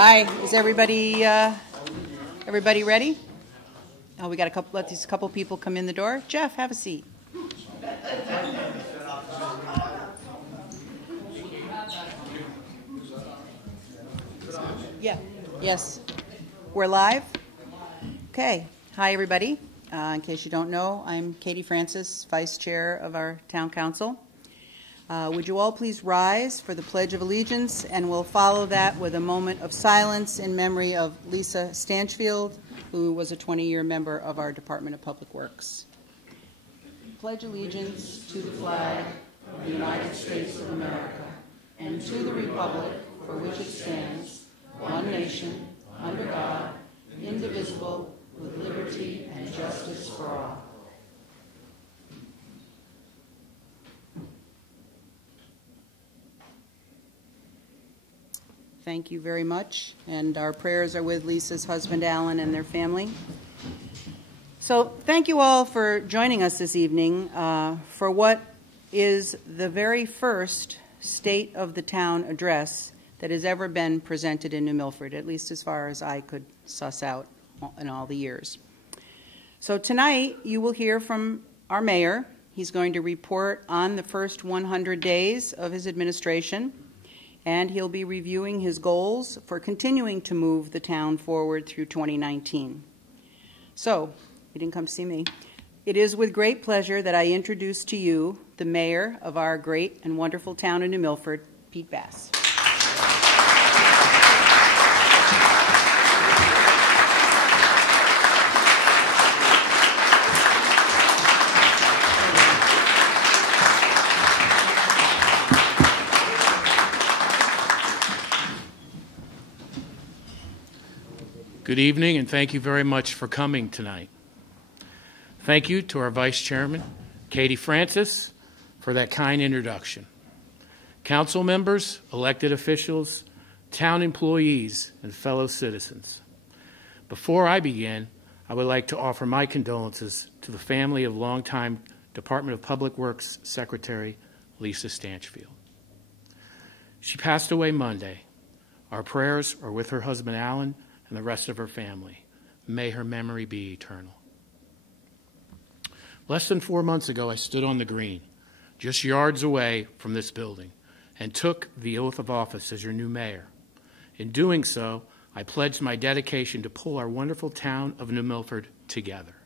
Hi, is everybody ready? Oh, we got let these couple people come in the door. Jeff, have a seat. Yeah. Yes. We're live? Okay. Hi, everybody. In case you don't know, I'm Katie Francis, Vice Chair of our Town Council. Would you all please rise for the Pledge of Allegiance, and we'll follow that with a moment of silence in memory of Lisa Stanchfield, who was a 20-year member of our Department of Public Works. Pledge allegiance to the flag of the United States of America and to the republic for which it stands, one nation, under God, indivisible, with liberty and justice for all. Thank you very much, and our prayers are with Lisa's husband, Alan, and their family. So thank you all for joining us this evening for what is the very first State of the Town address that has ever been presented in New Milford, at least as far as I could suss out in all the years. So tonight you will hear from our mayor. He's going to report on the first 100 days of his administration, and he'll be reviewing his goals for continuing to move the town forward through 2019. So, you didn't come see me. It is with great pleasure that I introduce to you the mayor of our great and wonderful town of New Milford, Pete Bass. Good evening, and thank you very much for coming tonight. Thank you to our Vice Chairman, Katie Francis, for that kind introduction. Council members, elected officials, town employees, and fellow citizens. Before I begin, I would like to offer my condolences to the family of longtime Department of Public Works Secretary Lisa Stanchfield. She passed away Monday. Our prayers are with her husband Alan and the rest of her family. May her memory be eternal. Less than 4 months ago, I stood on the green, just yards away from this building, and took the oath of office as your new mayor. In doing so, I pledged my dedication to pull our wonderful town of New Milford together.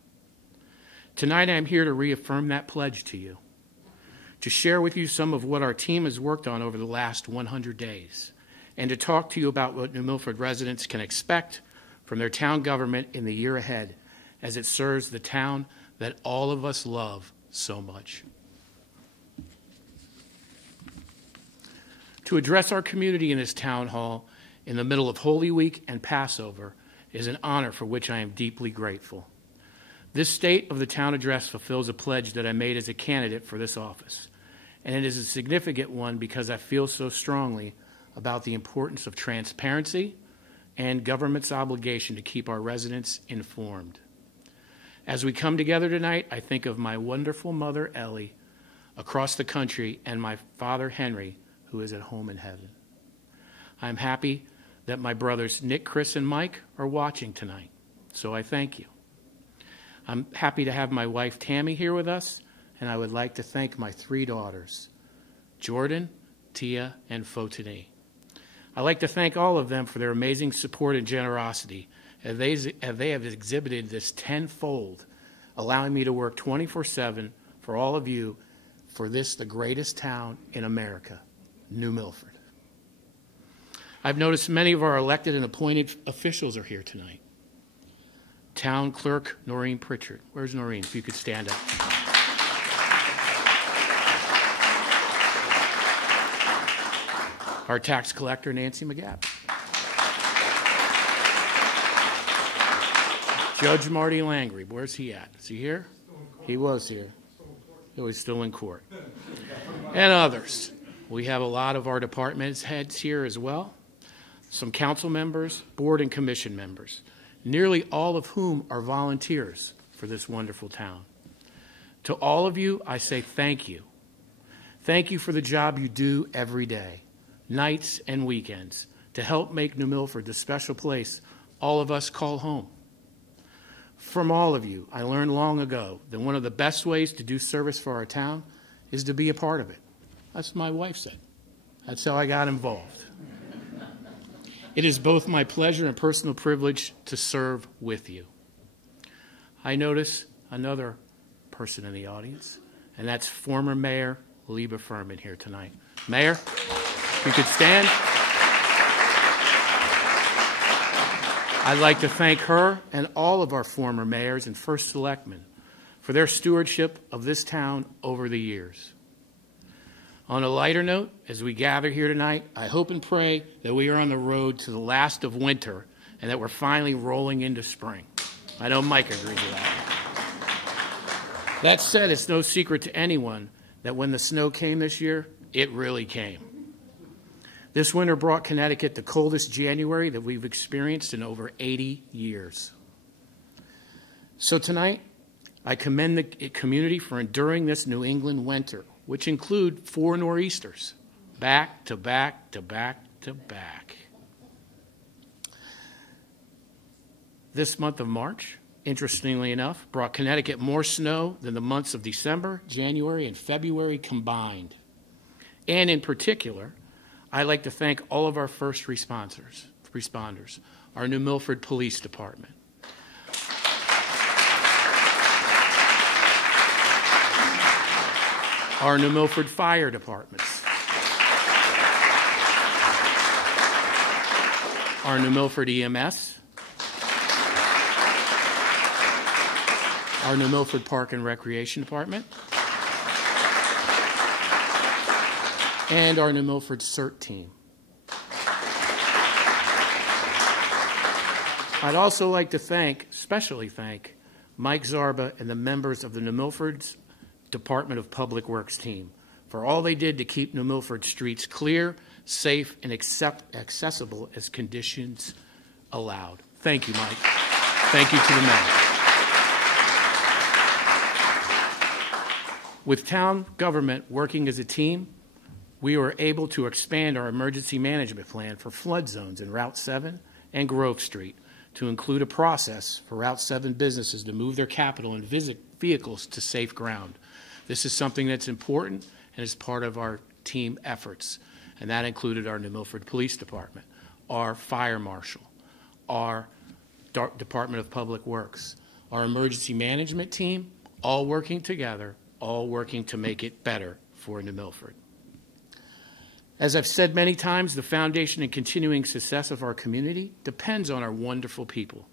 Tonight, I am here to reaffirm that pledge to you, to share with you some of what our team has worked on over the last 100 days, and to talk to you about what New Milford residents can expect from their town government in the year ahead as it serves the town that all of us love so much. To address our community in this town hall in the middle of Holy Week and Passover is an honor for which I am deeply grateful. This State of the Town address fulfills a pledge that I made as a candidate for this office, and it is a significant one because I feel so strongly about the importance of transparency and government's obligation to keep our residents informed. As we come together tonight, I think of my wonderful mother, Ellie, across the country, and my father, Henry, who is at home in heaven. I'm happy that my brothers, Nick, Chris, and Mike, are watching tonight, so I thank you. I'm happy to have my wife, Tammy, here with us, and I would like to thank my 3 daughters, Jordan, Tia, and Fotini. I'd like to thank all of them for their amazing support and generosity, as they have exhibited this tenfold, allowing me to work 24/7 for all of you for this, the greatest town in America, New Milford. I've noticed many of our elected and appointed officials are here tonight. Town Clerk Noreen Pritchard. Where's Noreen? If you could stand up. Our tax collector, Nancy McGabb. Judge Marty Langry, where's he at? Is he here? He was here. He was still in court. And others. We have a lot of our department heads here as well. Some council members, board and commission members, nearly all of whom are volunteers for this wonderful town. To all of you, I say thank you. Thank you for the job you do every day, nights and weekends, to help make New Milford the special place all of us call home. From all of you, I learned long ago that one of the best ways to do service for our town is to be a part of it. That's what my wife said. That's how I got involved. It is both my pleasure and personal privilege to serve with you. I notice another person in the audience, and that's former Mayor Liba Furman here tonight. Mayor, if you could stand. I'd like to thank her and all of our former mayors and first selectmen for their stewardship of this town over the years. On a lighter note, as we gather here tonight, I hope and pray that we are on the road to the last of winter and that we're finally rolling into spring. I know Mike agrees with that. That said, it's no secret to anyone that when the snow came this year, it really came. This winter brought Connecticut the coldest January that we've experienced in over 80 years. So tonight, I commend the community for enduring this New England winter, which include 4 nor'easters, back to back to back to back. This month of March, interestingly enough, brought Connecticut more snow than the months of December, January, and February combined. And in particular, I'd like to thank all of our first responders, our New Milford Police Department. Our New Milford Fire Departments. Our New Milford EMS. Our New Milford Park and Recreation Department. And our New Milford CERT team. I'd also like to especially thank Mike Zarba and the members of the New Milford's Department of Public Works team for all they did to keep New Milford streets clear, safe, and accessible as conditions allowed. Thank you, Mike. Thank you to the men. With town government working as a team, we were able to expand our emergency management plan for flood zones in Route 7 and Grove Street to include a process for Route 7 businesses to move their capital and vehicles to safe ground. This is something that's important and is part of our team efforts, and that included our New Milford Police Department, our Fire Marshal, our Department of Public Works, our emergency management team, all working together, all working to make it better for New Milford. As I've said many times, the foundation and continuing success of our community depends on our wonderful people.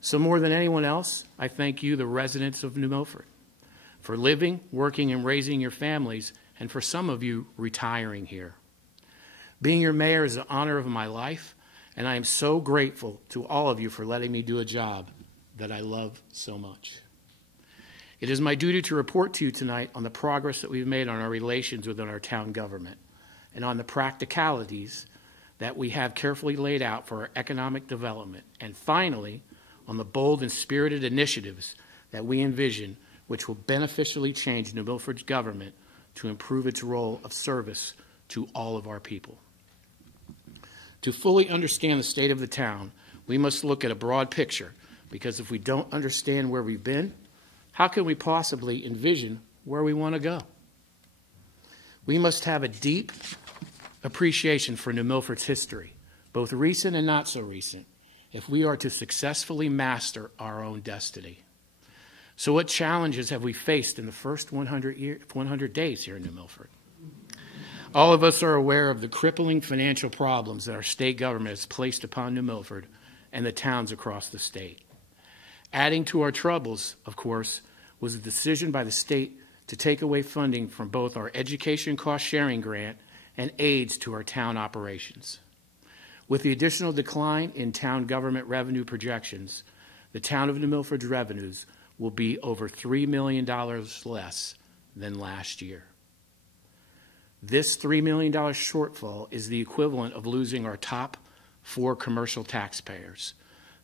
So more than anyone else, I thank you, the residents of New Milford, for living, working, and raising your families, and for some of you, retiring here. Being your mayor is an honor of my life, and I am so grateful to all of you for letting me do a job that I love so much. It is my duty to report to you tonight on the progress that we've made on our relations within our town government, and on the practicalities that we have carefully laid out for our economic development, and finally, on the bold and spirited initiatives that we envision which will beneficially change New Milford's government to improve its role of service to all of our people. To fully understand the state of the town, we must look at a broad picture, because if we don't understand where we've been, how can we possibly envision where we want to go? We must have a deep appreciation for New Milford's history, both recent and not so recent, if we are to successfully master our own destiny. So what challenges have we faced in the first 100 days here in New Milford? All of us are aware of the crippling financial problems that our state government has placed upon New Milford and the towns across the state. Adding to our troubles, of course, was the decision by the state to take away funding from both our education cost sharing grant and aids to our town operations. With the additional decline in town government revenue projections, the town of New Milford's revenues will be over $3 million less than last year. This $3 million shortfall is the equivalent of losing our top 4 commercial taxpayers.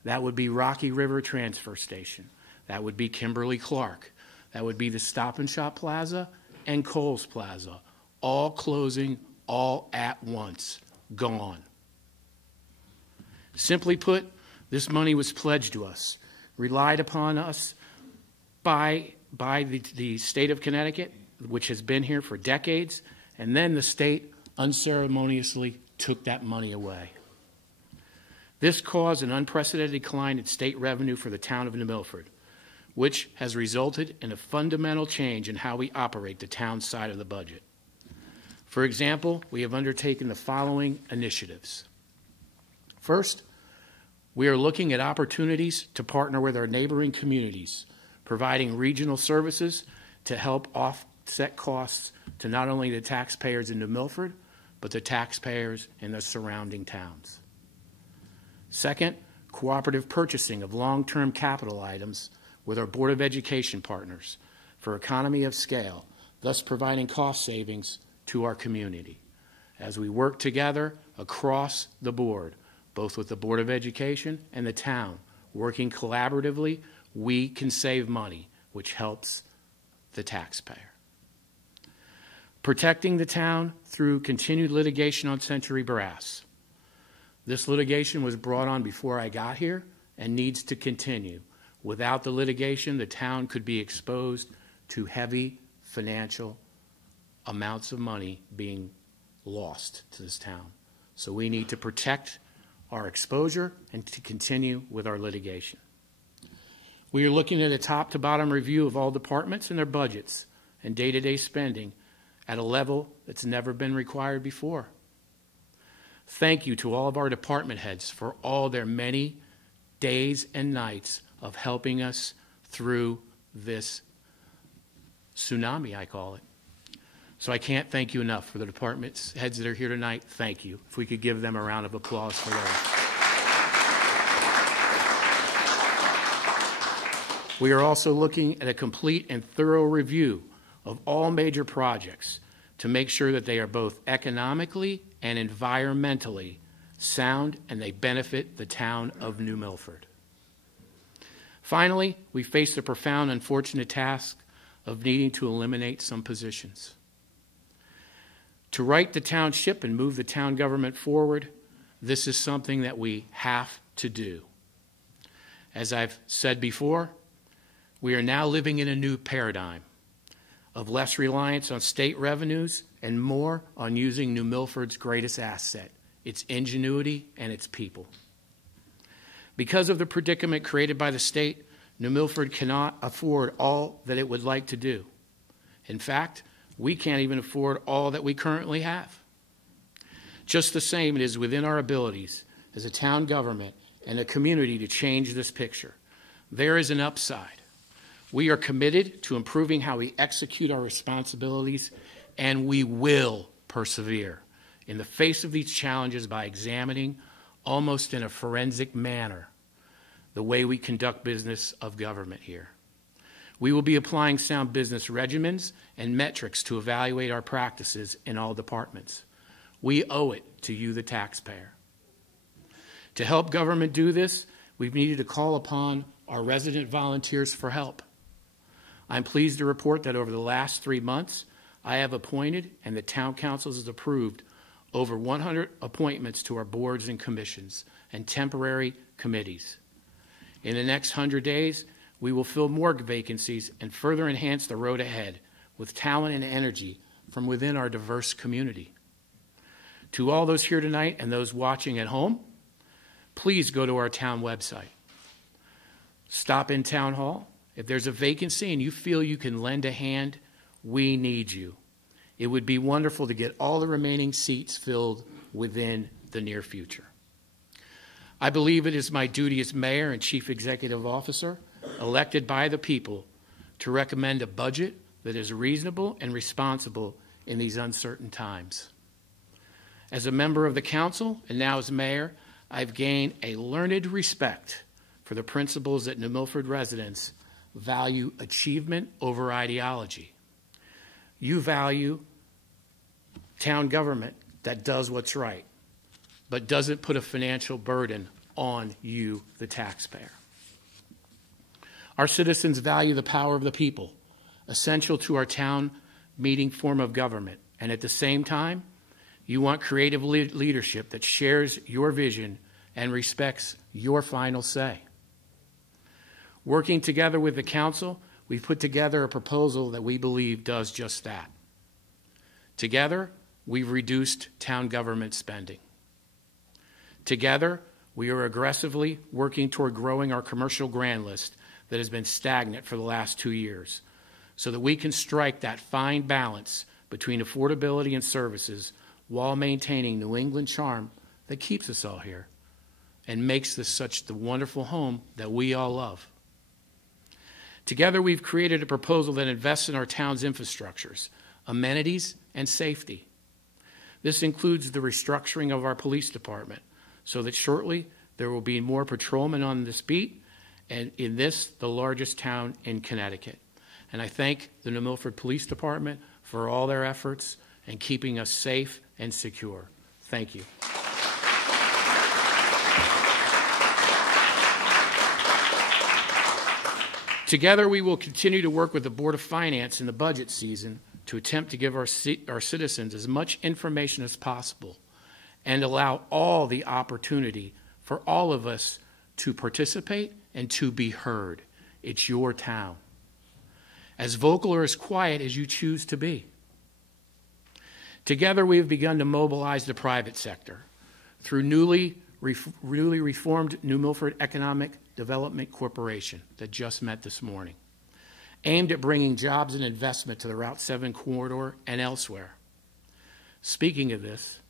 That would be Rocky River Transfer Station. That would be Kimberly-Clark. That would be the Stop and Shop Plaza and Kohl's Plaza, all closing all at once, gone. Simply put, this money was pledged to us, relied upon us by the state of Connecticut, which has been here for decades, and then the state unceremoniously took that money away. This caused an unprecedented decline in state revenue for the town of New Milford, which has resulted in a fundamental change in how we operate the town side of the budget. For example, we have undertaken the following initiatives. First, we are looking at opportunities to partner with our neighboring communities, providing regional services to help offset costs to not only the taxpayers in New Milford, but the taxpayers in the surrounding towns. Second, cooperative purchasing of long-term capital items with our Board of Education partners for economy of scale, thus providing cost savings to our community. As we work together across the board, both with the Board of Education and the town, working collaboratively, we can save money, which helps the taxpayer. Protecting the town through continued litigation on Century Brass. This litigation was brought on before I got here and needs to continue. Without the litigation, the town could be exposed to heavy financial amounts of money being lost to this town. So we need to protect our exposure and to continue with our litigation. We are looking at a top-to-bottom review of all departments and their budgets and day-to-day spending at a level that's never been required before. Thank you to all of our department heads for all their many days and nights of helping us through this tsunami, I call it. So I can't thank you enough for the department heads that are here tonight. Thank you. If we could give them a round of applause for those. We are also looking at a complete and thorough review of all major projects to make sure that they are both economically and environmentally sound and they benefit the town of New Milford. Finally, we face the profound, unfortunate task of needing to eliminate some positions. To right the township and move the town government forward, this is something that we have to do. As I've said before, we are now living in a new paradigm of less reliance on state revenues and more on using New Milford's greatest asset, its ingenuity and its people. Because of the predicament created by the state, New Milford cannot afford all that it would like to do. In fact, we can't even afford all that we currently have. Just the same, it is within our abilities as a town government and a community to change this picture. There is an upside. We are committed to improving how we execute our responsibilities, and we will persevere in the face of these challenges by examining, almost in a forensic manner, the way we conduct business of government here. We will be applying sound business regimens and metrics to evaluate our practices in all departments. We owe it to you, the taxpayer. To help government do this, we've needed to call upon our resident volunteers for help. I'm pleased to report that over the last 3 months, I have appointed and the town council has approved over 100 appointments to our boards and commissions and temporary committees. In the next 100 days, we will fill more vacancies and further enhance the road ahead with talent and energy from within our diverse community. To all those here tonight and those watching at home, please go to our town website. Stop in Town Hall. If there's a vacancy and you feel you can lend a hand, we need you. It would be wonderful to get all the remaining seats filled within the near future. I believe it is my duty as mayor and chief executive officer, elected by the people, to recommend a budget that is reasonable and responsible in these uncertain times. As a member of the council and now as mayor, I've gained a learned respect for the principles that New Milford residents value achievement over ideology. You value town government that does what's right, but doesn't put a financial burden on you, the taxpayer. Our citizens value the power of the people, essential to our town meeting form of government, and at the same time, you want creative leadership that shares your vision and respects your final say. Working together with the council, we've put together a proposal that we believe does just that. Together, we've reduced town government spending. Together, we are aggressively working toward growing our commercial grant list that has been stagnant for the last 2 years, so that we can strike that fine balance between affordability and services while maintaining New England charm that keeps us all here and makes this such the wonderful home that we all love. Together, we've created a proposal that invests in our town's infrastructures, amenities, and safety. This includes the restructuring of our police department so that shortly there will be more patrolmen on this beat, and in this, the largest town in Connecticut. And I thank the New Milford Police Department for all their efforts in keeping us safe and secure. Thank you. Together, we will continue to work with the Board of Finance in the budget season to attempt to give our citizens as much information as possible and allow all the opportunity for all of us to participate and to be heard. It's your town. As vocal or as quiet as you choose to be. Together, we have begun to mobilize the private sector through newly reformed New Milford Economic Development Corporation that just met this morning, aimed at bringing jobs and investment to the Route 7 corridor and elsewhere. Speaking of this,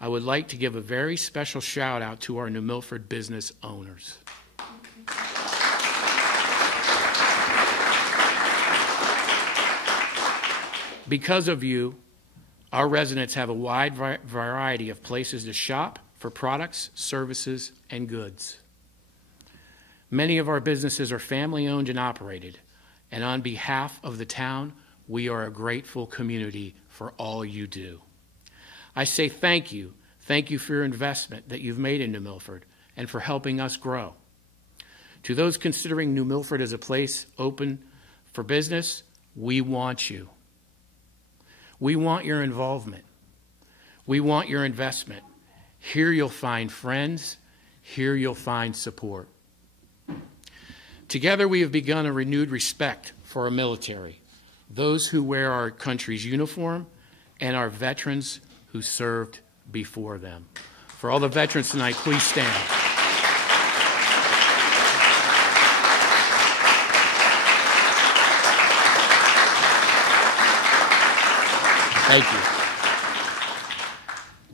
I would like to give a very special shout out to our New Milford business owners. Because of you, our residents have a wide variety of places to shop for products, services, and goods. Many of our businesses are family-owned and operated, and on behalf of the town, we are a grateful community for all you do. I say thank you. Thank you for your investment that you've made in New Milford and for helping us grow. To those considering New Milford as a place open for business, we want you. We want your involvement. We want your investment. Here you'll find friends. Here you'll find support. Together we have begun a renewed respect for our military, those who wear our country's uniform, and our veterans who served before them. For all the veterans tonight, please stand. Thank you.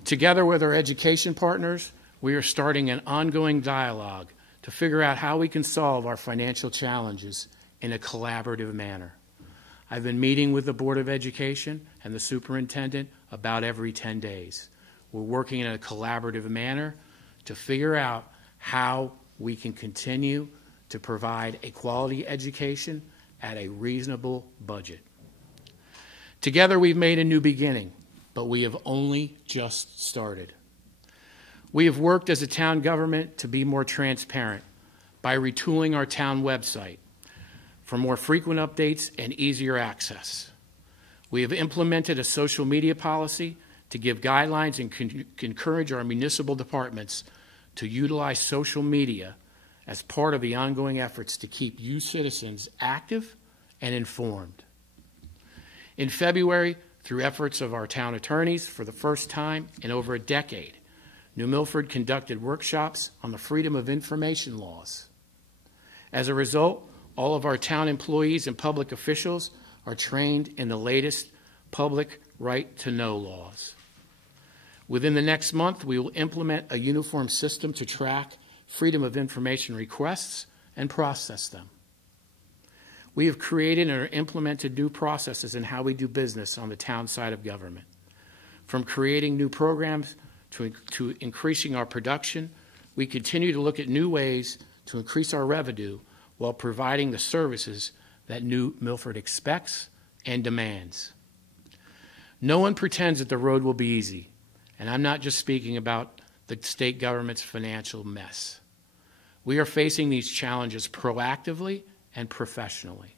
Together with our education partners, we are starting an ongoing dialogue to figure out how we can solve our financial challenges in a collaborative manner. I've been meeting with the Board of Education and the superintendent about every 10 days. We're working in a collaborative manner to figure out how we can continue to provide a quality education at a reasonable budget. Together we've made a new beginning, but we have only just started. We have worked as a town government to be more transparent by retooling our town website for more frequent updates and easier access. We have implemented a social media policy to give guidelines and encourage our municipal departments to utilize social media as part of the ongoing efforts to keep you citizens active and informed. In February, through efforts of our town attorneys, for the first time in over a decade, New Milford conducted workshops on the Freedom of Information laws. As a result, all of our town employees and public officials are trained in the latest public right-to-know laws. Within the next month, we will implement a uniform system to track Freedom of Information requests and process them. We have created and implemented new processes in how we do business on the town side of government. From creating new programs to increasing our production, we continue to look at new ways to increase our revenue while providing the services that New Milford expects and demands. No one pretends that the road will be easy, and I'm not just speaking about the state government's financial mess. We are facing these challenges proactively and professionally.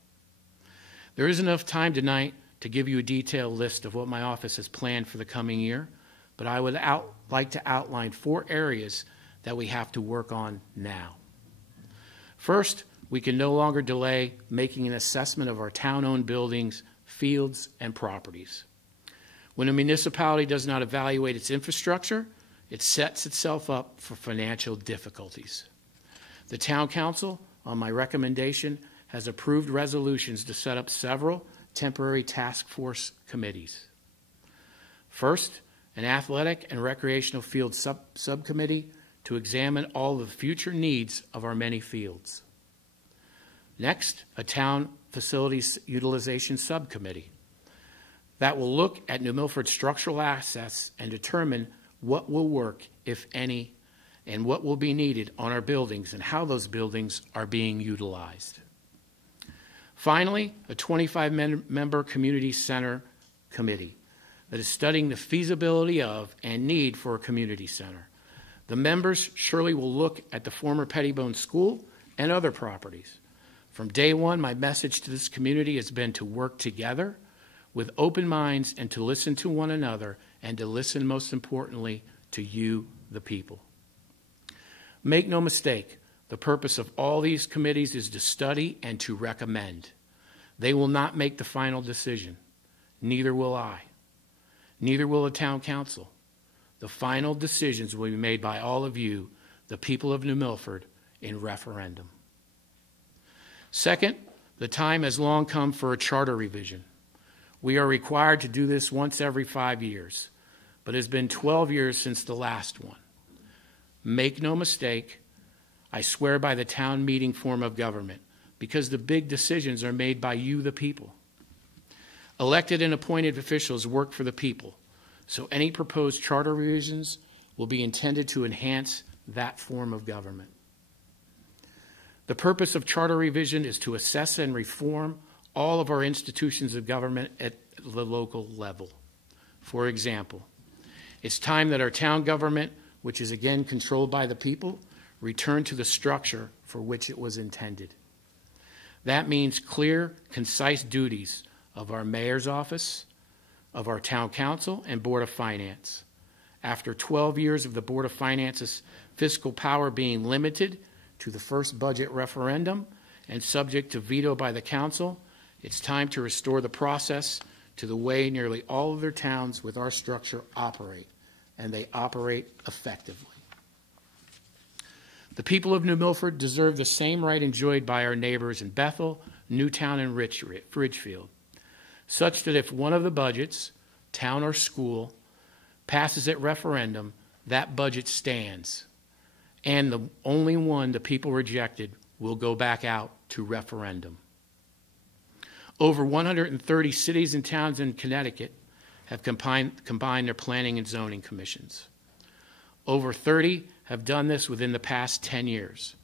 There isn't enough time tonight to give you a detailed list of what my office has planned for the coming year, but I would like to outline 4 areas that we have to work on now. First, we can no longer delay making an assessment of our town-owned buildings, fields, and properties. When a municipality does not evaluate its infrastructure, it sets itself up for financial difficulties. The Town Council, on my recommendation, has approved resolutions to set up several temporary task force committees. First, an athletic and recreational field subcommittee to examine all the future needs of our many fields. Next, a town facilities utilization subcommittee that will look at New Milford's structural assets and determine what will work, if any, and what will be needed on our buildings and how those buildings are being utilized. Finally, a 25-member community center committee that is studying the feasibility of and need for a community center. The members surely will look at the former Pettibone School and other properties. From day one, my message to this community has been to work together with open minds and to listen to one another and to listen, most importantly, to you, the people. Make no mistake, the purpose of all these committees is to study and to recommend. They will not make the final decision. Neither will I. Neither will the town council. The final decisions will be made by all of you, the people of New Milford, in referendum. Second, the time has long come for a charter revision. We are required to do this once every 5 years, but it has been 12 years since the last one. Make no mistake, I swear by the town meeting form of government, because the big decisions are made by you, the people. Elected and appointed officials work for the people, so any proposed charter revisions will be intended to enhance that form of government. The purpose of charter revision is to assess and reform all of our institutions of government at the local level. For example, it's time that our town government, which is again controlled by the people, return to the structure for which it was intended. That means clear, concise duties of our mayor's office, of our town council, and Board of Finance. After 12 years of the Board of Finance's fiscal power being limited to the first budget referendum and subject to veto by the council, it's time to restore the process to the way nearly all other towns with our structure operate, and they operate effectively. The people of New Milford deserve the same right enjoyed by our neighbors in Bethel, Newtown, and Ridgefield, such that if one of the budgets, town or school, passes at referendum, that budget stands, and the only one the people rejected will go back out to referendum. Over 130 cities and towns in Connecticut have combined their planning and zoning commissions. Over 30 have done this within the past 10 years.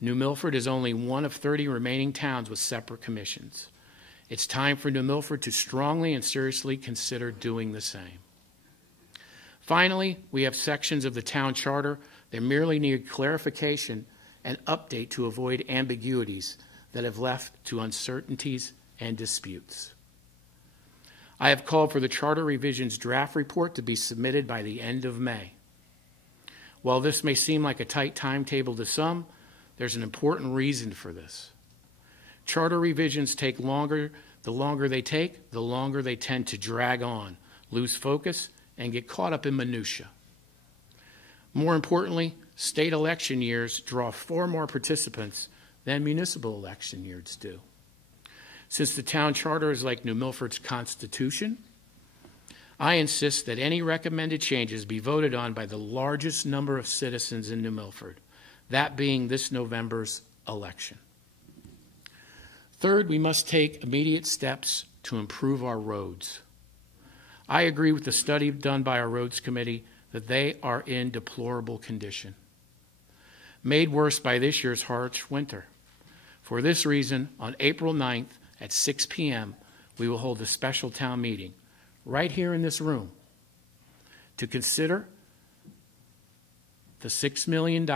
New Milford is only one of 30 remaining towns with separate commissions. It's time for New Milford to strongly and seriously consider doing the same. Finally, we have sections of the town charter that merely need clarification and update to avoid ambiguities that have left to uncertainties and disputes. I have called for the Charter Revision's draft report to be submitted by the end of May. While this may seem like a tight timetable to some, there's an important reason for this. Charter revisions take longer. The longer they take, the longer they tend to drag on, lose focus, and get caught up in minutia. More importantly, state election years draw far more participants than municipal election years do. Since the town charter is like New Milford's Constitution, I insist that any recommended changes be voted on by the largest number of citizens in New Milford, that being this November's election. Third, we must take immediate steps to improve our roads. I agree with the study done by our Roads Committee that they are in deplorable condition, made worse by this year's harsh winter. For this reason, on April 9th at 6 p.m., we will hold a special town meeting right here in this room to consider the $6 million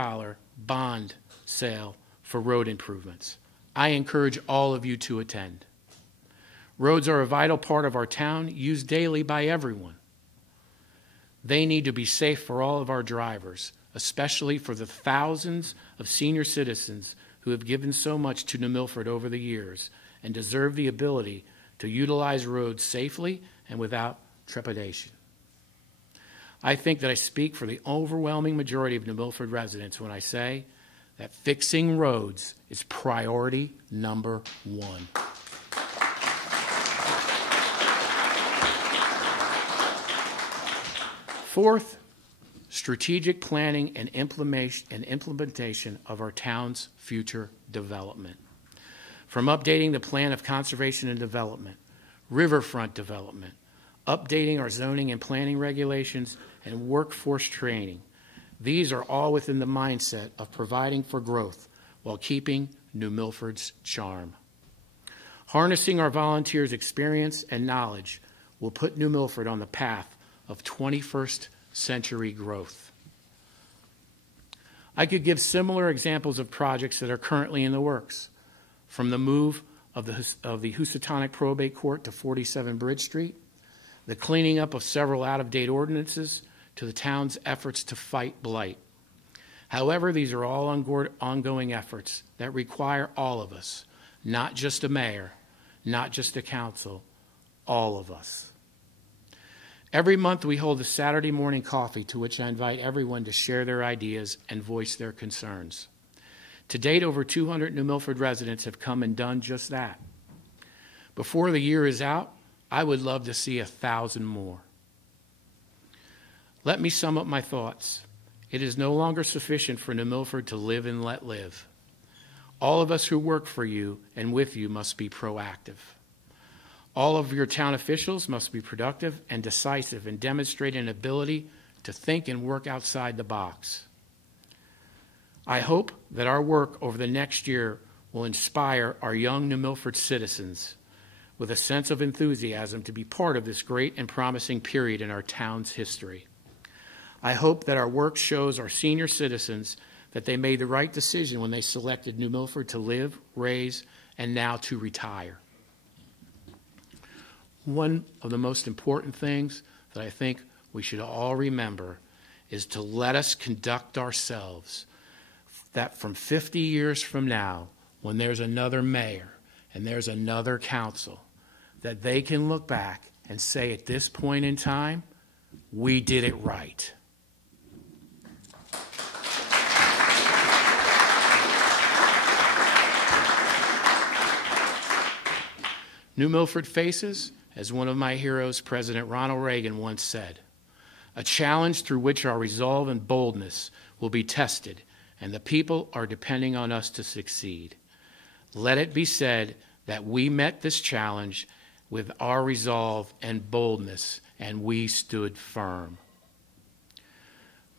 bond sale for road improvements. I encourage all of you to attend. Roads are a vital part of our town, used daily by everyone. They need to be safe for all of our drivers, especially for the thousands of senior citizens who have given so much to New Milford over the years and deserve the ability to utilize roads safely and without trepidation. I think that I speak for the overwhelming majority of New Milford residents when I say that fixing roads is priority number one. Fourth, strategic planning and implementation of our town's future development. From updating the plan of conservation and development, riverfront development, updating our zoning and planning regulations, and workforce training. These are all within the mindset of providing for growth while keeping New Milford's charm. Harnessing our volunteers' experience and knowledge will put New Milford on the path of 21st century growth. I could give similar examples of projects that are currently in the works, from the move of the Housatonic Probate Court to 47 Bridge Street, the cleaning up of several out-of-date ordinances, to the town's efforts to fight blight. However, these are all ongoing efforts that require all of us, not just a mayor, not just a council, all of us. Every month we hold a Saturday morning coffee to which I invite everyone to share their ideas and voice their concerns. To date, over 200 New Milford residents have come and done just that. Before the year is out, I would love to see 1,000 more. Let me sum up my thoughts. It is no longer sufficient for New Milford to live and let live. All of us who work for you and with you must be proactive. All of your town officials must be productive and decisive and demonstrate an ability to think and work outside the box. I hope that our work over the next year will inspire our young New Milford citizens with a sense of enthusiasm to be part of this great and promising period in our town's history. I hope that our work shows our senior citizens that they made the right decision when they selected New Milford to live, raise, and now to retire. One of the most important things that I think we should all remember is to let us conduct ourselves that from 50 years from now, when there's another mayor and there's another council, that they can look back and say at this point in time, we did it right. New Milford faces, as one of my heroes, President Ronald Reagan, once said, a challenge through which our resolve and boldness will be tested, and the people are depending on us to succeed. Let it be said that we met this challenge with our resolve and boldness, and we stood firm.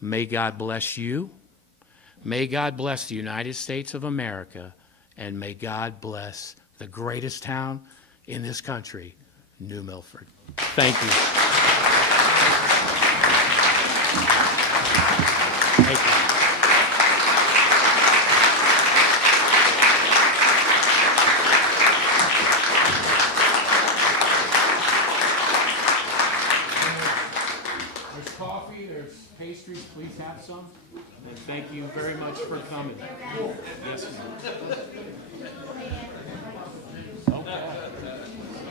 May God bless you. May God bless the United States of America, and may God bless the greatest town in this country, New Milford. Thank you. Thank you. There's coffee, there's pastries, please have some. And thank you very much for coming. Yes, ma'am. Okay.